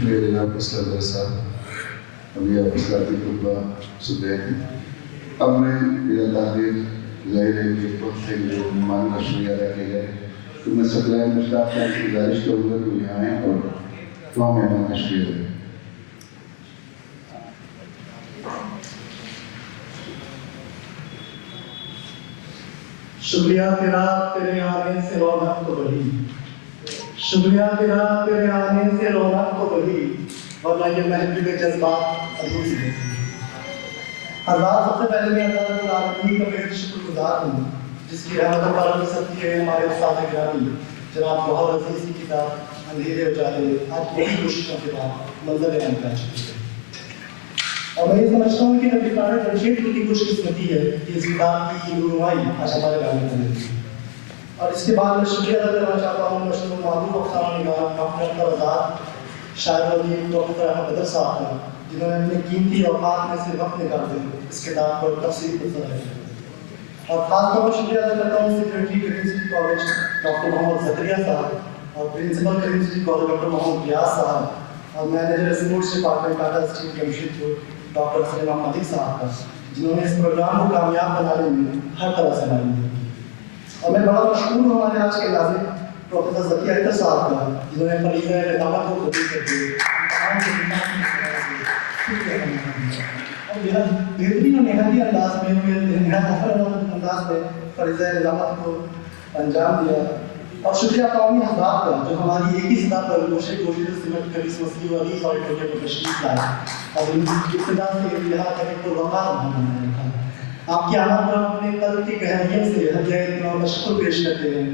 شکریہ جناب اسلم صاحب، ابھی آپ اسلامی خطبہ سن رہے ہیں۔ اب میں میرا تعبیر ظاہر ہے کہ خود سے جو مہمان کا شکریہ ادا کیا جائے، تو میں سپلائر مشتاق صاحب کی گزارش کروں گا کہ وہ یہاں آئیں اور تمام مہمان کا شکریہ ادا کریں۔ شکریہ تیرا تیرے آنے سے رونق تو بڑھی، شکریہ تیرا تیرے آنے سے رونق تو بڑھی، ورنہ یہ محفل کے جذبات ادھوری رہتی۔ ہر بات سب سے پہلے میں اللہ رب العالمین کا بے حد شکر گزار ہوں، جس کی رحمت پر ہم سکتی ہے ہمارے استاد گرامی جناب بہت عزیز کی کتاب اندھیرے اجالے آج بڑی کوششوں کے بعد منظر عام کر چکی ہے۔ اور میں یہ سمجھتا ہوں کہ نبی پاک جمشید کی خوش قسمتی ہے کہ اس کتاب کی رونمائی آج ہمارے گانے میں ملتی ہے۔ اور اس کے بعد میں شکریہ ادا کرنا چاہتا ہوں مشہور معروف افسانہ نگار ڈاکٹر اختر آزاد شاعر ودیع ڈاکٹر احمد بدر صاحب کا، جنہوں نے اپنی قیمتی اوقات میں سے وقت نکال کر اس کتاب پر تفصیل گفتگو کی۔ اور خاص طور پر شکریہ ادا کرتا ہوں secretary Karim city college doctor Mohammad Zakaria sahab اور principal Karim city college doctor Mohammad Riyaz sahab اور manager sports department Tata steel Jamshedpur doctor Suleman Malik sahab کا، جنہوں نے اس پروگرام کو کامیاب بنانے میں ہر طرح سے ہماری مدد کی۔ اور میں بڑا مشکور ہوں ہمارے آج کے ناظرین پروفیسر ذکی اختر صاحب کا، جنہوں نے فریضہ ندامت کو قبول کر کے اور بہترین اور نہایت انداز میں فریضہ ندامت کو انجام دیا۔ اور شکریہ قومی حضرات کا جو ہماری ایک ہی سطح پر گوشے گوشے سے سمٹ کر اس مسئلے والی آڈیٹوریم کو تشریف لائے اور ان کی ابتدا سے انتہا تک کو وقار بنانے رکھا۔ آپ کی آمد پر اپنے قلب کی گہرائیوں سے ہدیہ احترام کا شکر پیش کرتے ہیں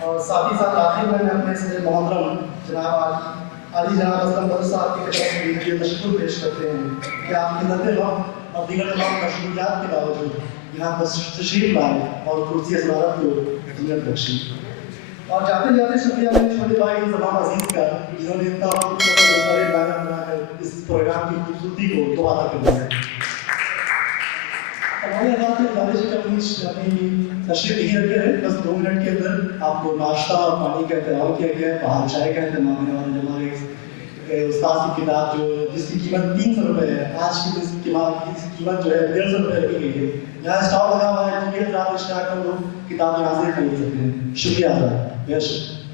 اور ساتھ ہی ساتھ آخر میں اپنے سے محترم جناب علی جناب اسلم بدر صاحب کی طرف سے ہدیہ تشکر پیش کرتے ہیں کہ آپ کی نظر وقت اور دیگر تمام مشغولیات کے باوجود یہاں پر تشریف لائے اور کرسی صدارت کو اہمیت بخشی۔ اور جاتے جاتے شکریہ میرے چھوٹے بھائی زمان عزیز کا، جنہوں نے اتنا وقت بڑے بیان بنا کر اس پروگرام کی خوبصورتی کو دوبارہ کر دیا۔ ہمارے حضرات نے خارجی اپنی تشریف نہیں رکھے ہیں، بس 2 منٹ کے اندر آپ کو ناشتہ اور پانی کا انتظام کیا گیا ہے، باہر چائے کا انتظام ہے اور ہمارے استاد کی کتاب جس کی قیمت 300 روپے ہے، آج کی اس کی قیمت جو ہے 150 روپے رکھی گئی ہے۔ یہاں اسٹال لگا ہوا ہے کہ حضرات اشتراک کر لوگ کتاب یہاں سے خرید سکتے ہیں۔ شکریہ حضرات، بے شک۔